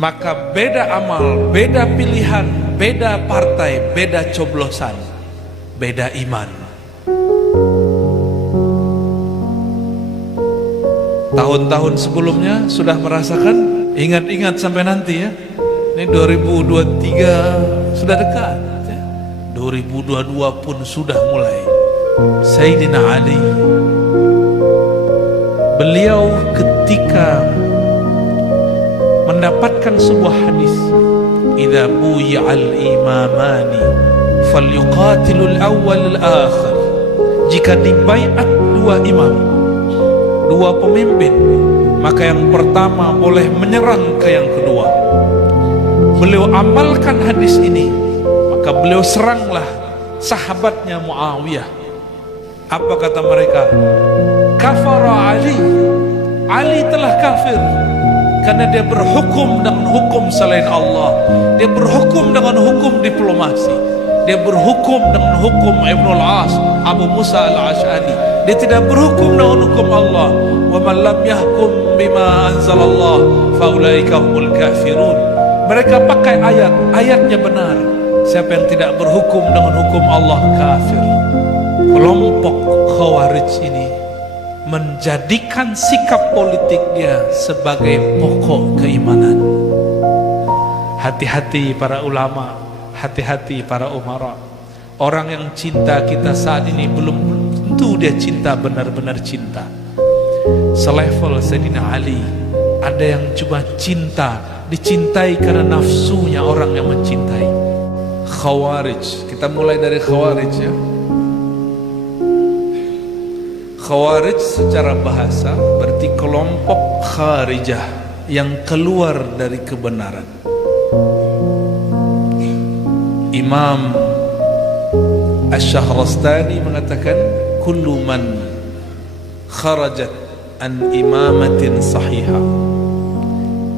Maka beda amal, beda pilihan, beda partai, beda coblosan, beda iman. Tahun-tahun sebelumnya sudah merasakan, ingat-ingat sampai nanti ya. Ini 2023 sudah dekat ya. 2022 pun sudah mulai. Sayyidina Ali, beliau ketika mendapatkan sebuah hadis, idza buyi'al imamani falyuqatilul awwal al-akhir, jika dibaiat dua imam, dua pemimpin, maka yang pertama boleh menyerang ke yang kedua. Beliau amalkan hadis ini, maka beliau seranglah sahabatnya Muawiyah. Apa kata mereka? Kafara Ali, Ali telah kafir karena dia berhukum dengan hukum selain Allah. Dia berhukum dengan hukum diplomasi, dia berhukum dengan hukum Ibnul As, Abu Musa al-Ash'ari. Dia tidak berhukum dengan hukum Allah. Wa man lam yahkum bima anzalallah fa ulaika humul kafirun. Mereka pakai ayat, ayatnya benar. Siapa yang tidak berhukum dengan hukum Allah kafir. Kelompok Khawarij ini menjadikan sikap politiknya sebagai pokok keimanan. Hati-hati para ulama, hati-hati para umara. Orang yang cinta kita saat ini belum tentu dia cinta benar-benar cinta. Selevel Sayyidina Ali, ada yang cuma cinta, dicintai karena nafsunya orang yang mencintai. Khawarij, kita mulai dari Khawarij ya. Khawarij secara bahasa berarti kelompok kharijah yang keluar dari kebenaran. Imam Asy-Syahrastani mengatakan kullu man kharajat an imamatin sahihah,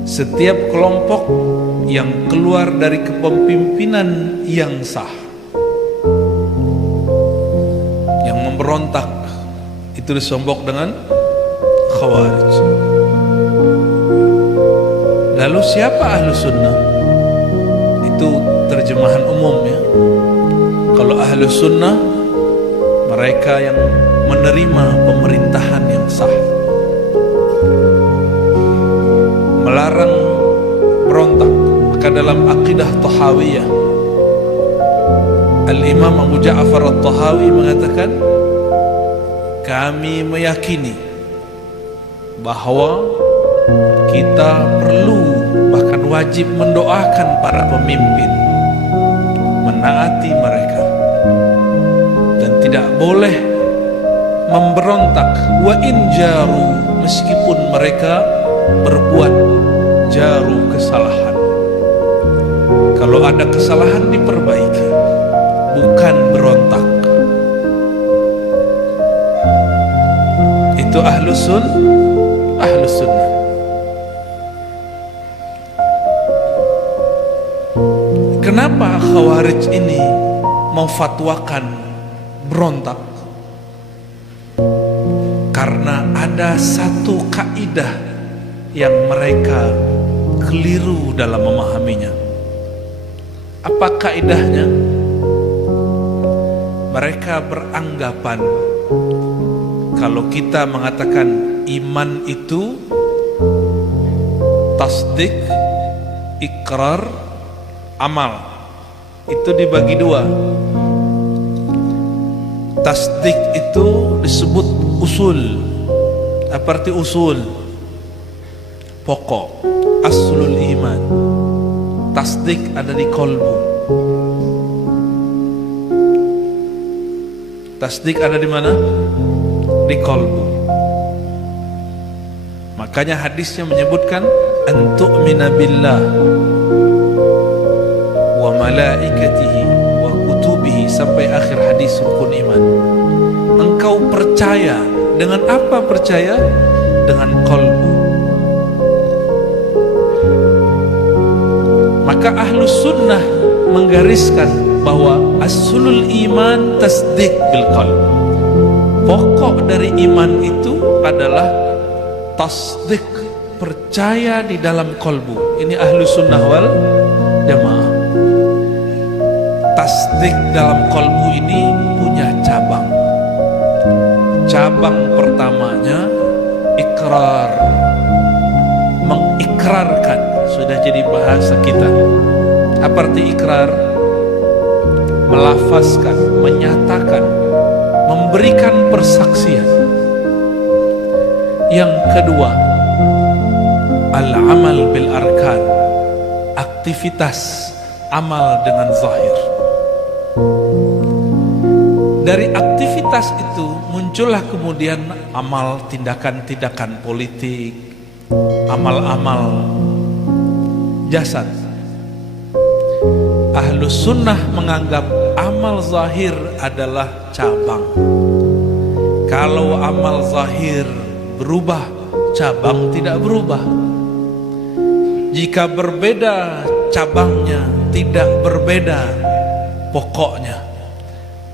setiap kelompok yang keluar dari kepemimpinan yang sah, yang memberontak, itu disombok dengan Khawarij. Lalu siapa ahlu sunnah? Itu terjemahan umum ya. Kalau ahlu sunnah, mereka yang menerima pemerintahan yang sah, melarang berontak. Maka dalam akidah Tahawiyah, Al-Imam Abu Ja'far At-Tahawi mengatakan, kami meyakini bahwa kita perlu, bahkan wajib mendoakan para pemimpin, menaati mereka, dan tidak boleh memberontak. Wa in jaru, meskipun mereka berbuat jaru, kesalahan. Kalau ada kesalahan diperbaiki, bukan berontak. Itu ahlu sunnah. Kenapa Khawarij ini memfatwakan berontak? Karena ada satu kaidah yang mereka keliru dalam memahaminya. Apa kaidahnya? Mereka beranggapan kalau kita mengatakan iman itu tasdik, ikrar, amal, itu dibagi dua. Tasdik itu disebut usul. Apa arti usul? Pokok, aslul iman. Tasdik ada di kolbu. Tasdik ada di mana? Di kolbu. Makanya hadisnya menyebutkan antu'mina billah wa malaikatihi wa kutubihi sampai akhir hadis rukun iman. Engkau percaya dengan apa? Percaya dengan kolbu. Maka ahlu sunnah menggariskan bahwa aslul iman tasdik bil qalb. Pokok dari iman itu adalah tasdik, percaya percaya di dalam kolbu. Ini ahlu sunnah wal jamaah. Tasdik dalam kolbu ini punya cabang. Cabang pertamanya ikrar, mengikrarkan. Sudah jadi bahasa kita. Apa arti ikrar? Melafazkan, menyatakan, memberikan persaksian. Yang kedua, al-amal bil arkan, aktivitas amal dengan zahir. Dari aktivitas itu muncullah kemudian amal, tindakan-tindakan politik, amal-amal jasad. Ahlus sunnah menganggap amal zahir adalah cabang. Kalau amal zahir berubah, cabang tidak berubah. Jika berbeda cabangnya, tidak berbeda pokoknya.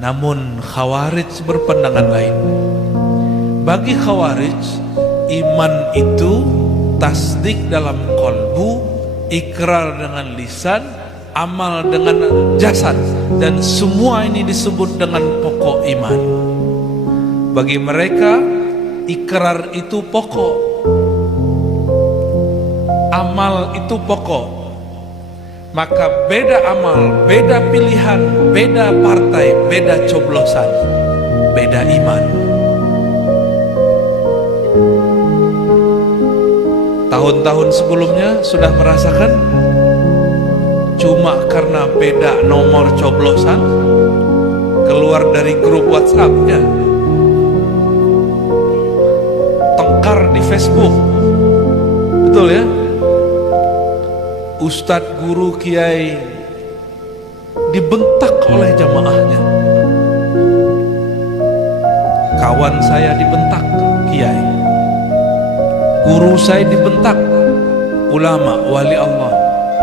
Namun Khawarij berpandangan lain. Bagi Khawarij, iman itu tasdik dalam kolbu, ikrar dengan lisan, amal dengan jasad, dan semua ini disebut dengan pokok iman. Bagi mereka, ikrar itu pokok, amal itu pokok. Maka beda amal, beda pilihan, beda partai, beda coblosan, beda iman. Tahun-tahun sebelumnya sudah merasakan, cuma karena beda nomor coblosan keluar dari grup WhatsApp-nya, tengkar di Facebook, betul ya? Ustadz, guru, kiai dibentak oleh jamaahnya. Kawan saya dibentak kiai, guru saya dibentak ulama, wali Allah,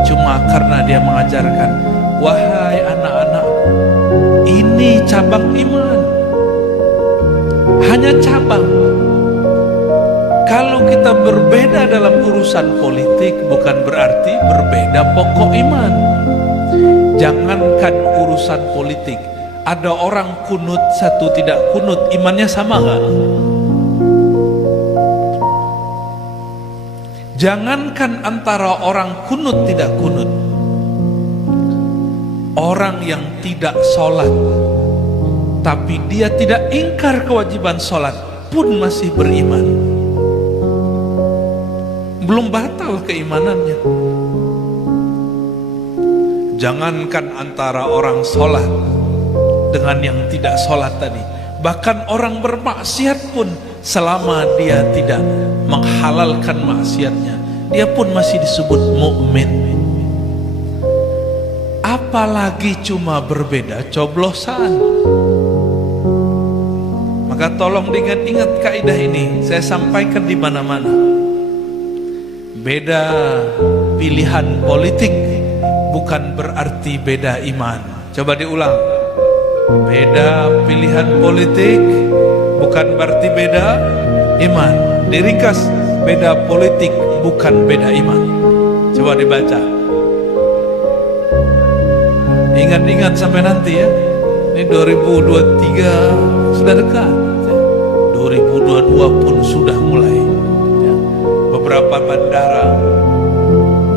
cuma karena dia mengajarkan, wahai anak-anak, ini cabang iman, hanya cabang. Kalau kita berbeda dalam urusan politik, bukan berarti berbeda pokok iman. Jangankan urusan politik, ada orang kunut, satu tidak kunut, imannya sama kan? Jangankan antara orang kunut tidak kunut, orang yang tidak sholat tapi dia tidak ingkar kewajiban sholat pun masih beriman. Belum batal keimanannya. Jangankan antara orang sholat dengan yang tidak sholat tadi, bahkan orang bermaksiat pun, selama dia tidak menghalalkan maksiatnya, dia pun masih disebut mukmin. Apalagi cuma berbeda coblosan. Maka tolong diingat-ingat kaidah ini, saya sampaikan di mana-mana. Beda pilihan politik bukan berarti beda iman. Coba diulang. Beda pilihan politik bukan berarti beda iman. Diringkas, beda politik bukan beda iman. Coba dibaca. Ingat-ingat sampai nanti ya. Ini 2023 sudah dekat. 2022 pun sudah mulai. Beberapa bandara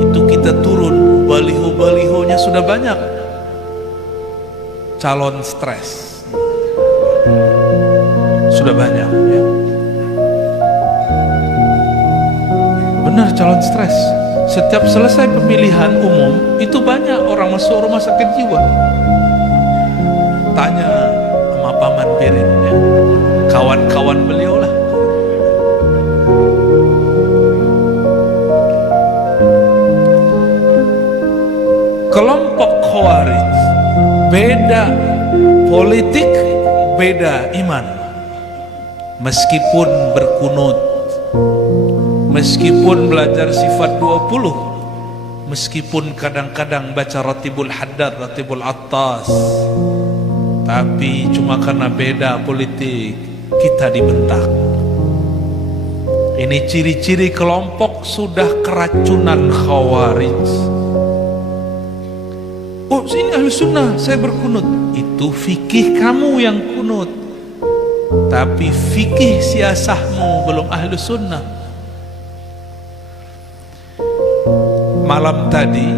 itu kita turun, baliho-balihonya sudah banyak. Calon stres sudah banyak ya. Benar, calon stres. Setiap selesai pemilihan umum itu banyak orang masuk rumah sakit jiwa. Tanya sama Paman Pirin ya, kawan-kawan beliau lah. Kelompok Khawarij beda politik, beda iman. Meskipun berkunut, meskipun belajar sifat 20, meskipun kadang-kadang baca Ratibul Haddad, Ratibul Attas, tapi cuma karena beda politik kita dibentak. Ini ciri-ciri kelompok sudah keracunan Khawarij. Oh, sini ahli sunnah, saya berkunut. Itu fikih kamu yang kunut, tapi fikih siasahmu belum ahli sunnah. Malam tadi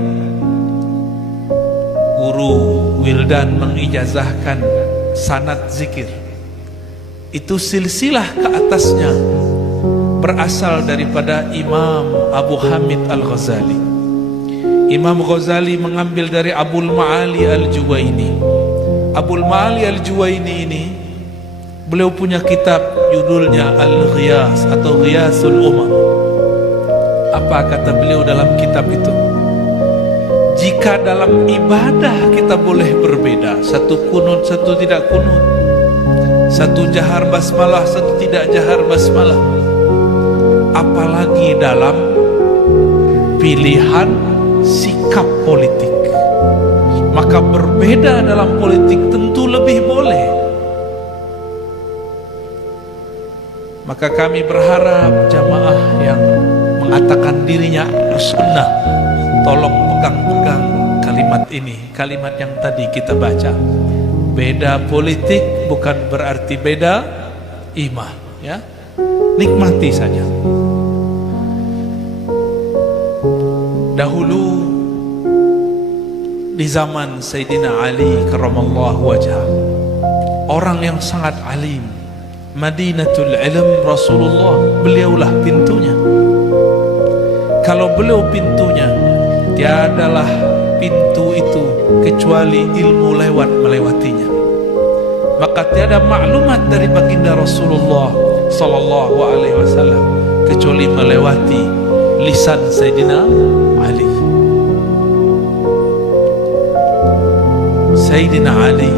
guru Wildan mengijazahkan sanad zikir. Itu silsilah ke atasnya berasal daripada Imam Abu Hamid Al-Ghazali. Imam Ghazali mengambil dari Abul Ma'ali Al-Juwaini. Abul Ma'ali Al-Juwaini ini beliau punya kitab judulnya Al-Ghiyas atau Ghiyasul Umam. Apa kata beliau dalam kitab itu? Jika dalam ibadah kita boleh berbeda, satu kunut, satu tidak kunut, satu jahar basmalah, satu tidak jahar basmalah, apalagi dalam pilihan sikap politik, maka berbeda dalam politik tentu lebih boleh. Maka kami berharap jamaah yang mengatakan dirinya sunnah, tolong pegang-pegang kalimat ini, kalimat yang tadi kita baca. Beda politik bukan berarti beda imam, ya. Nikmati saja. Dahulu di zaman Sayyidina Ali karramallahu wajhah, orang yang sangat alim, Madinatul Ilm Rasulullah, beliaulah pintunya. Kalau beliau pintunya, tiadalah pintu itu kecuali ilmu lewat melewatinya. Maka tiada maklumat dari baginda Rasulullah sallallahu alaihi wasallam kecuali melewati lisan Sayyidina Ali. Sayyidina Ali,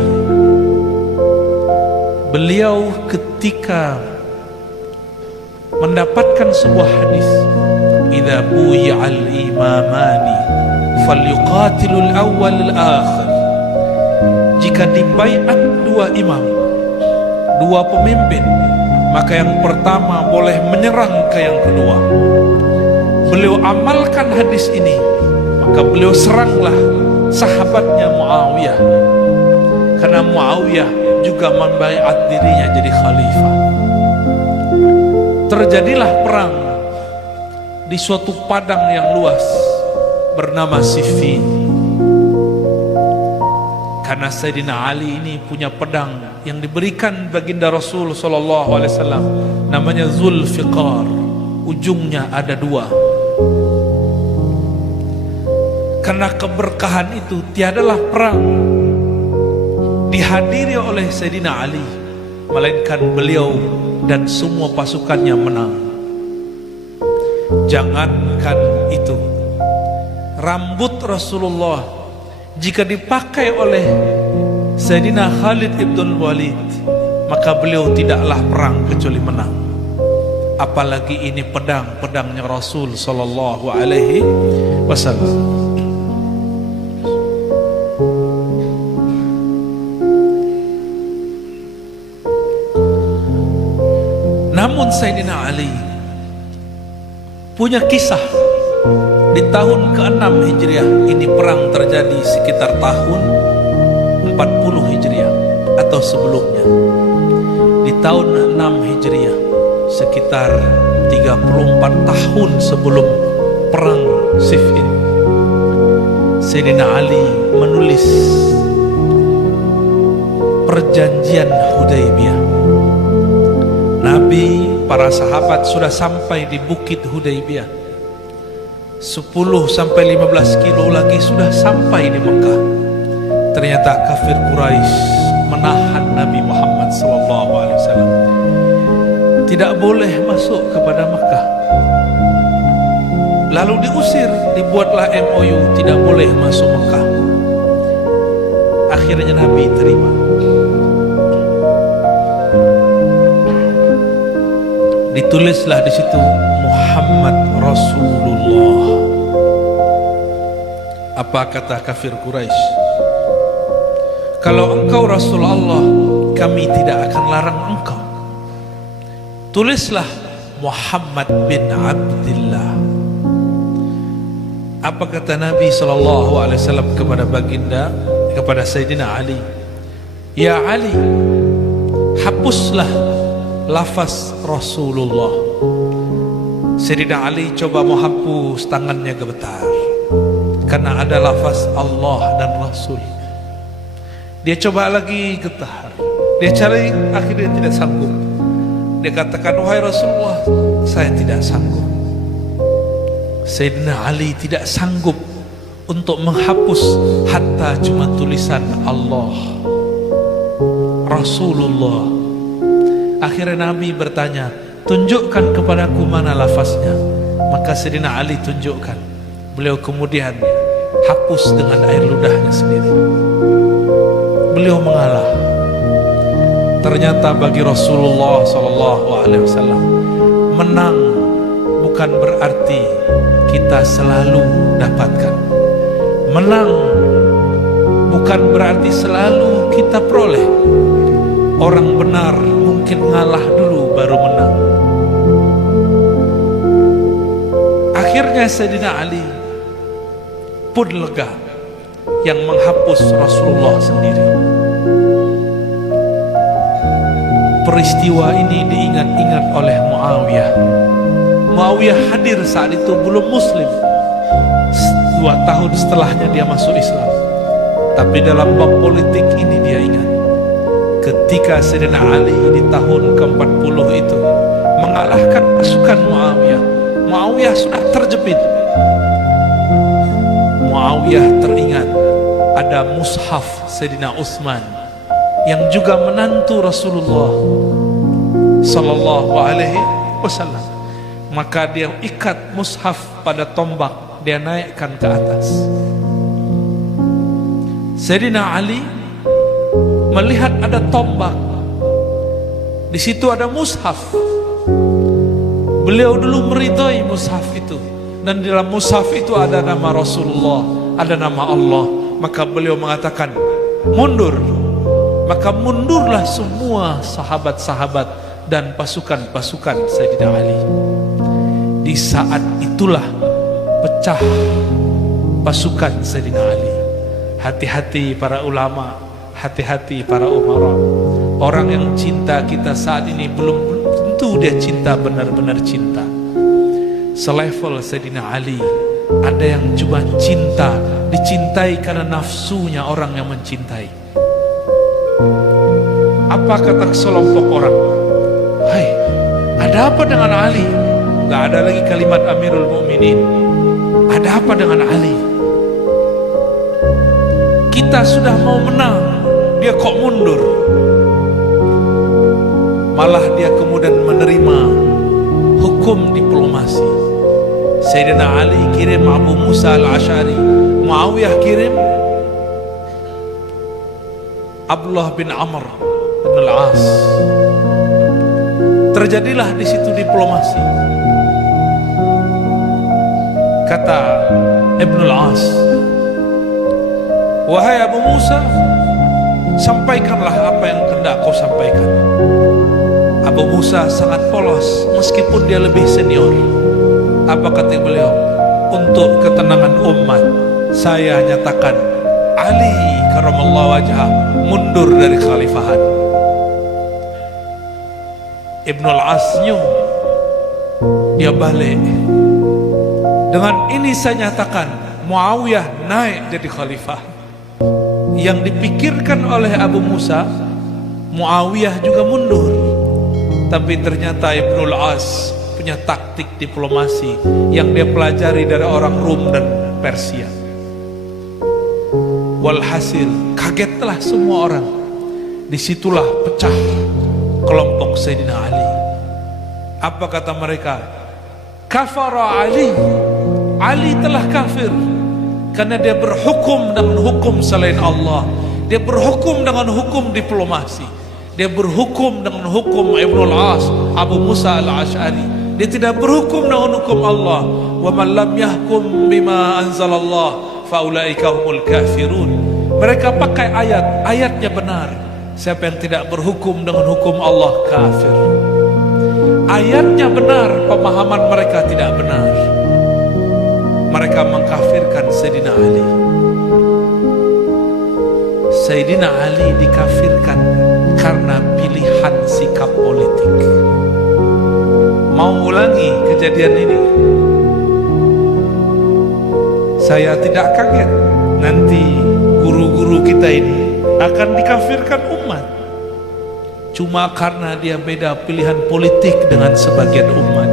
beliau ketika mendapatkan sebuah hadis, idza buyi'al imamani falyuqatilul awwal al-akhir, jika dibaiat dua imam, dua pemimpin, maka yang pertama boleh menyerang ke yang kedua. Beliau amalkan hadis ini, maka beliau seranglah sahabatnya Muawiyah, karena Muawiyah juga membaiat dirinya jadi khalifah. Terjadilah perang di suatu padang yang luas bernama Siffin. Karena Sayyidina Ali ini punya pedang yang diberikan baginda Rasul sallallahu alaihi wasallam, namanya Zulfiqar, ujungnya ada dua. Karena keberkahan itu, tiadalah perang dihadiri oleh Sayyidina Ali melainkan beliau dan semua pasukannya menang. Jangankan itu, rambut Rasulullah jika dipakai oleh Sayyidina Khalid ibn Walid, maka beliau tidaklah perang kecuali menang. Apalagi ini pedangnya Rasul sallallahu alaihi wasallam. Namun Sayyidina Ali punya kisah. Di tahun ke-6 Hijriah, ini perang terjadi sekitar tahun 40 Hijriah atau sebelumnya. Di tahun 6 Hijriah, sekitar 34 tahun sebelum perang Siffin, Sayyidina Ali menulis perjanjian Hudaybiyah. Nabi, para sahabat sudah sampai di bukit Hudaybiyah. 10-15 kilo lagi sudah sampai di Mekah. Ternyata kafir Quraisy menahan Nabi Muhammad SAW. Tidak boleh masuk kepada Mekah. Lalu diusir, dibuatlah MOU, tidak boleh masuk Mekah. Akhirnya Nabi terima. Ditulislah di situ Muhammad Rasulullah. Apa kata kafir Quraisy? Kalau engkau Rasulullah, kami tidak akan larang engkau. Tulislah Muhammad bin Abdullah. Apa kata Nabi SAW kepada baginda, kepada Sayyidina Ali? Ya Ali, hapuslah lafaz Rasulullah. Sayyidina Ali coba menghapus, tangannya gemetar karena ada lafaz Allah dan Rasul. Dia coba lagi, getar. Dia cari, akhirnya tidak sanggup. Dia katakan, wahai Rasulullah, saya tidak sanggup. Sayyidina Ali tidak sanggup untuk menghapus hatta cuma tulisan Allah, Rasulullah. Akhirnya Nabi bertanya, tunjukkan kepadaku mana lafaznya. Maka Sayyidina Ali tunjukkan. Beliau kemudian hapus dengan air ludahnya sendiri. Beliau mengalah. Ternyata bagi Rasulullah SAW, menang bukan berarti kita selalu dapatkan. Menang bukan berarti selalu kita peroleh. Orang benar mungkin ngalah dulu baru menang. Akhirnya Sayyidina Ali pun lega, yang menghapus Rasulullah sendiri. Peristiwa ini diingat-ingat oleh Muawiyah. Muawiyah hadir saat itu belum muslim. 2 tahun setelahnya dia masuk Islam. Tapi dalam bab politik ini dia ingat, ketika Sayyidina Ali di tahun ke-40 itu mengalahkan pasukan Muawiyah. Muawiyah sudah terjepit. Muawiyah teringat ada mushaf Sayyidina Utsman yang juga menantu Rasulullah sallallahu alaihi wasallam. Maka dia ikat mushaf pada tombak, dia naikkan ke atas. Sayyidina Ali melihat ada tombak, di situ ada mushaf. Beliau dulu meridhai mushaf itu, dan di dalam mushaf itu ada nama Rasulullah, ada nama Allah. Maka beliau mengatakan, mundur. Maka mundurlah semua sahabat-sahabat dan pasukan-pasukan Sayyidina Ali. Di saat itulah pecah pasukan Sayyidina Ali. Hati-hati para ulama, hati-hati para umara. Orang yang cinta kita saat ini belum tentu dia cinta benar-benar cinta. Selevel Sayyidina Ali, ada yang cuma cinta, dicintai karena nafsunya orang yang mencintai. Apa kata sekelompok orang? Hai, ada apa dengan Ali? Gak ada lagi kalimat Amirul Mukminin. Ada apa dengan Ali? Kita sudah mau menang, dia kok mundur? Malah dia kemudian menerima hukum diplomasi. Sayyidina Ali kirim Abu Musa al-Ash'ari, Muawiyah kirim Abdullah bin Amr bin al-As. Terjadilah di situ diplomasi. Kata Ibn al-As, wahai Abu Musa, sampaikanlah apa yang hendak kau sampaikan. Abu Musa sangat polos meskipun dia lebih senior. Apa kata beliau? Untuk ketenangan umat, saya nyatakan Ali karamallahu wajhah mundur dari khalifahan. Ibn al-As dia balik. Dengan ini saya nyatakan Muawiyah naik jadi khalifah. Yang dipikirkan oleh Abu Musa, Muawiyah juga mundur. Tapi ternyata Ibn al-As punya taktik diplomasi yang dia pelajari dari orang Rum dan Persia. Walhasil kagetlah semua orang. Disitulah pecah kelompok Sayyidina Ali. Apa kata mereka? Kafara Ali. Ali telah kafir karena dia berhukum dengan hukum selain Allah. Dia berhukum dengan hukum diplomasi. Dia berhukum dengan hukum Ibn al-As, Abu Musa al-Ash'ari. Dia tidak berhukum dengan hukum Allah. Wa man lam yahkum bima anzalallah faulaika humul kafirun. Mereka pakai ayatnya benar. Siapa yang tidak berhukum dengan hukum Allah kafir. ayatnya benar, pemahaman mereka tidak benar. Mereka mengkafirkan Sayyidina Ali. Sayyidina Ali dikafirkan karena pilihan sikap politik. Mau ulangi kejadian ini? Saya tidak kaget nanti guru-guru kita ini akan dikafirkan umat cuma karena dia beda pilihan politik dengan sebagian umat.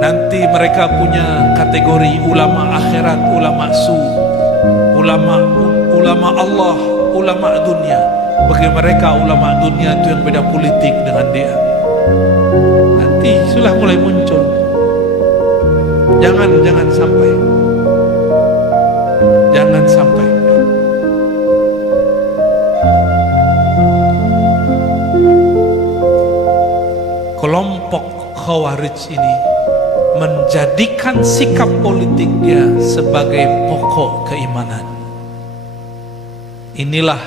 Nanti mereka punya kategori ulama akhirat, ulama su, ulama Allah, ulama dunia. Bagi mereka ulama dunia itu yang beda politik dengan dia. Nanti sudah mulai muncul. Jangan sampai. Jangan sampai. Kelompok Khawarij ini menjadikan sikap politiknya sebagai pokok keimanan. Inilah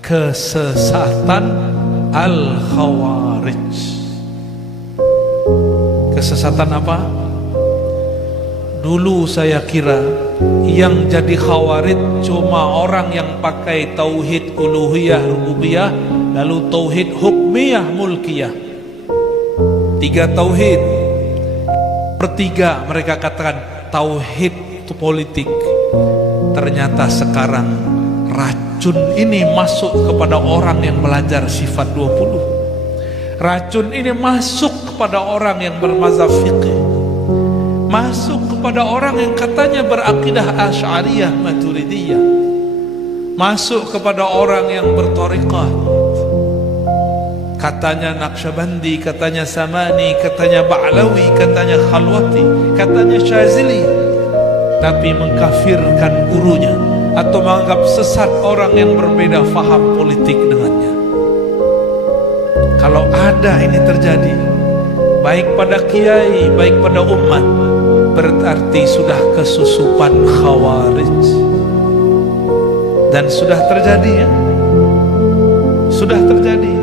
kesesatan Al-Khawarij. Kesesatan apa? Dulu saya kira yang jadi Khawarij cuma orang yang pakai tauhid uluhiyah rububiyah, lalu tauhid hukmiyah mulkiyah. 3 tauhid. Pertiga mereka katakan tauhid itu politik. Ternyata sekarang racun ini masuk kepada orang yang belajar sifat 20. Racun ini masuk kepada orang yang bermazhab fiqih, masuk kepada orang yang katanya berakidah Asy'ariyah Maturidiyah, masuk kepada orang yang berthariqah, katanya Naqsyabandi, katanya Samani, katanya Ba'lawi, katanya Khalwati, katanya Syazili, tapi mengkafirkan gurunya atau menganggap sesat orang yang berbeda faham politik dengannya. Kalau ada ini terjadi, baik pada kiai, baik pada umat, berarti sudah kesusupan Khawarij. Dan sudah terjadi ya, sudah terjadi.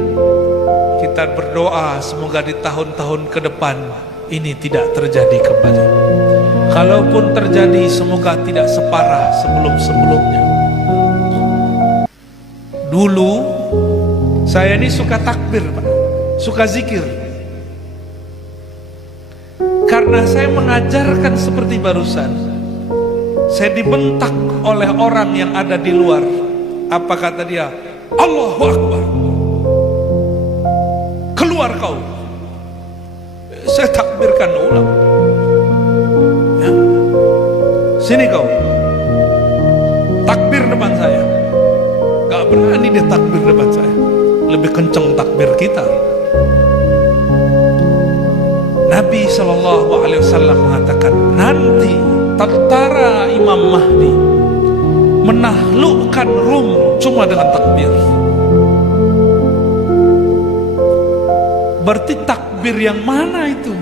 Kita berdoa semoga di tahun-tahun ke depan ini tidak terjadi kembali. Kalaupun terjadi, semoga tidak separah sebelum-sebelumnya. Dulu saya ini suka takbir, Pak, suka zikir. Karena saya mengajarkan seperti barusan, saya dibentak oleh orang yang ada di luar. Apa kata dia? Allahu Akbar. Keluar kau. Saya takbirkan ulang. Ya. Sini kau. Takbir depan saya. Gak berani dia takbir depan saya. Lebih kenceng takbir kita. Nabi SAW mengatakan nanti tentara Imam Mahdi menaklukkan Rum cuma dengan takbir. Berarti takbir yang mana itu?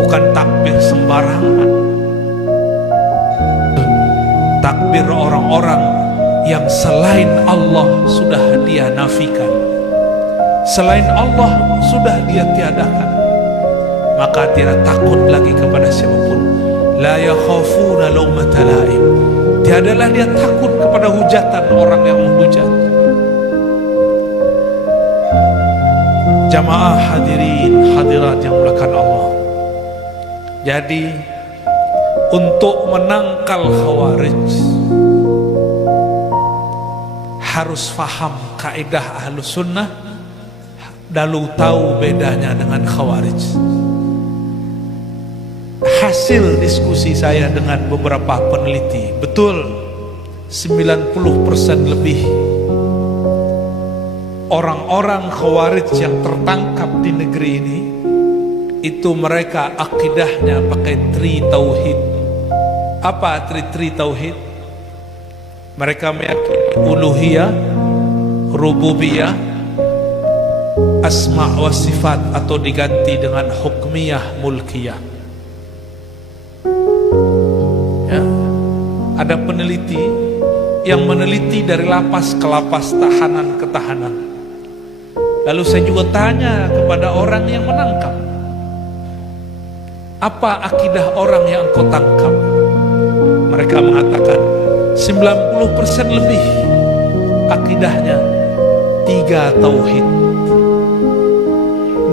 Bukan takbir sembarangan. Takbir orang-orang yang selain Allah sudah dia nafikan, selain Allah sudah dia tiadakan, maka tidak takut lagi kepada siapapun. La yakhafuna laumata laim. Tiadalah dia takut kepada hujatan orang yang menghujat. Jamaah hadirin hadirat yang mulakan Allah. Jadi untuk menangkal Khawarij harus faham kaidah Ahlus Sunnah, lalu tahu bedanya dengan Khawarij. Hasil diskusi saya dengan beberapa peneliti, betul 90% lebih orang-orang Khawarij yang tertangkap di negeri ini itu mereka akidahnya pakai tri tauhid. Apa tri tauhid? Mereka meyakini uluhiyah, rububiyah, asma wa sifat atau diganti dengan hukmiyah mulkiyah. Ya. Ada peneliti yang meneliti dari lapas ke lapas, tahanan ke tahanan. Lalu saya juga tanya kepada orang yang menangkap, apa akidah orang yang engkau tangkap? Mereka mengatakan 90% lebih akidahnya 3 tauhid.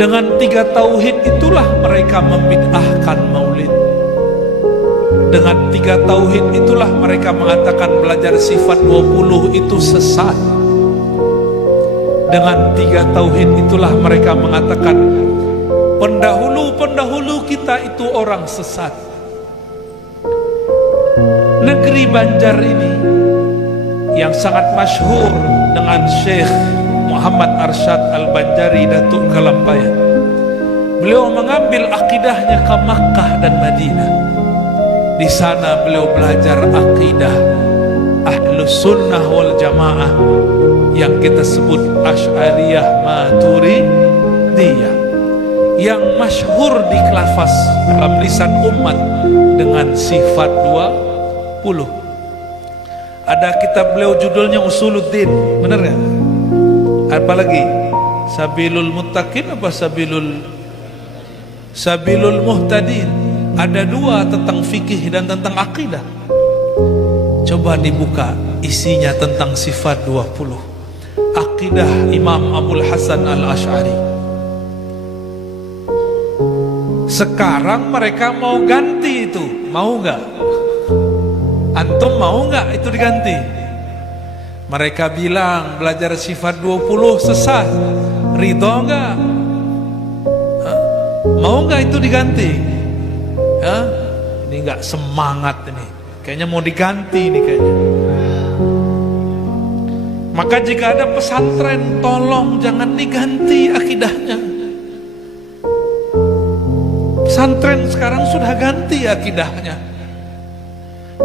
Dengan 3 tauhid itulah mereka membid'ahkan maulid. Dengan 3 tauhid itulah mereka mengatakan belajar sifat 20 itu sesat. Dengan 3 tauhid itulah mereka mengatakan pendahulu-pendahulu kita itu orang sesat. Negeri Banjar ini yang sangat masyhur dengan Syekh Muhammad Arsyad Al-Banjari Datuk Kalampayan. Beliau mengambil akidahnya ke Makkah dan Madinah. Di sana beliau belajar akidah Ahlus Sunnah wal Jamaah yang kita sebut Asy'ariyah Maturidiyah, yang masyhur di lafaz dalam lisan umat dengan sifat 20. Ada kitab beliau judulnya Usuluddin, benar nggak? Apa lagi? Sabilul Muttaqin apa Sabilul Muhtadin? Ada 2 tentang fikih dan tentang akidah. Coba dibuka, isinya tentang sifat 20. Akidah Imam Abul Hasan Al-Asy'ari. Sekarang mereka mau ganti itu, mau nggak? Antum mau nggak itu diganti? Mereka bilang belajar sifat 20 sesat. Ridho nggak? Mau nggak itu diganti? Ini nggak semangat ini. Kayaknya mau diganti ini kayaknya. Maka jika ada pesantren, tolong jangan diganti akidahnya. Pesantren sekarang sudah ganti akidahnya.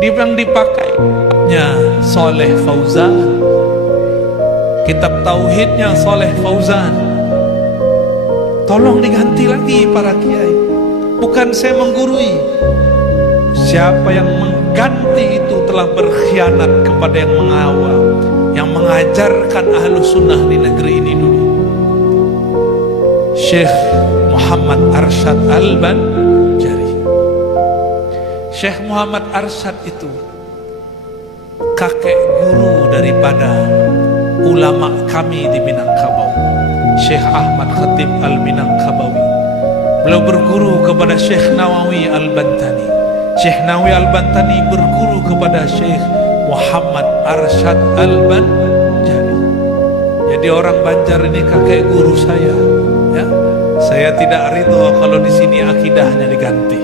Yang dipakainya Soleh Fauzan, kitab tauhidnya Soleh Fauzan. Tolong diganti lagi para kiai. Bukan saya menggurui. Siapa yang mengganti itu telah berkhianat kepada yang mengawal, yang mengajarkan Ahlus Sunnah di negeri ini dulu. Syekh Muhammad Arsyad Al-Banjari. Syekh Muhammad Arsyad itu kakek guru daripada ulama kami di Minangkabau, Syekh Ahmad Khatib Al-Minangkabawi. Beliau berguru kepada Syekh Nawawi Al-Bantani. Syekh Nawawi Al-Bantani berguru kepada Syekh Muhammad Arsyad Al-Banjari. Jadi orang Banjar ini kakek guru saya, ya. Saya tidak ridho kalau di sini akidahnya diganti,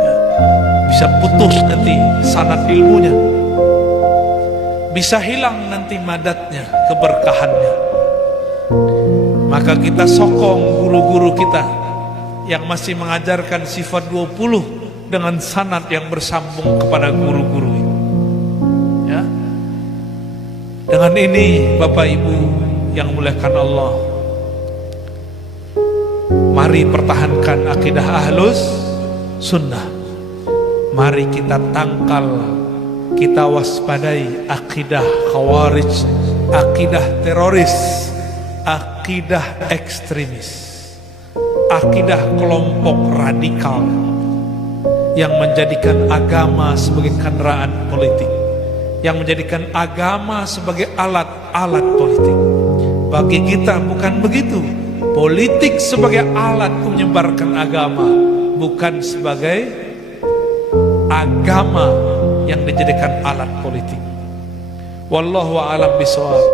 ya. Bisa putus nanti sanad ilmunya, bisa hilang nanti madatnya, keberkahannya. Maka kita sokong guru-guru kita yang masih mengajarkan sifat 20 dengan sanad yang bersambung kepada guru-guru ini. Ya. Dengan ini Bapak Ibu yang muliakan Allah, mari pertahankan akidah Ahlus Sunnah. Mari kita tangkal, kita waspadai akidah Khawarij, akidah teroris, akidah ekstremis, akidah kelompok radikal yang menjadikan agama sebagai kendaraan politik, yang menjadikan agama sebagai alat-alat politik. Bagi kita bukan begitu. Politik sebagai alat menyebarkan agama, bukan sebagai agama yang dijadikan alat politik. Wallahu a'lam bishawab.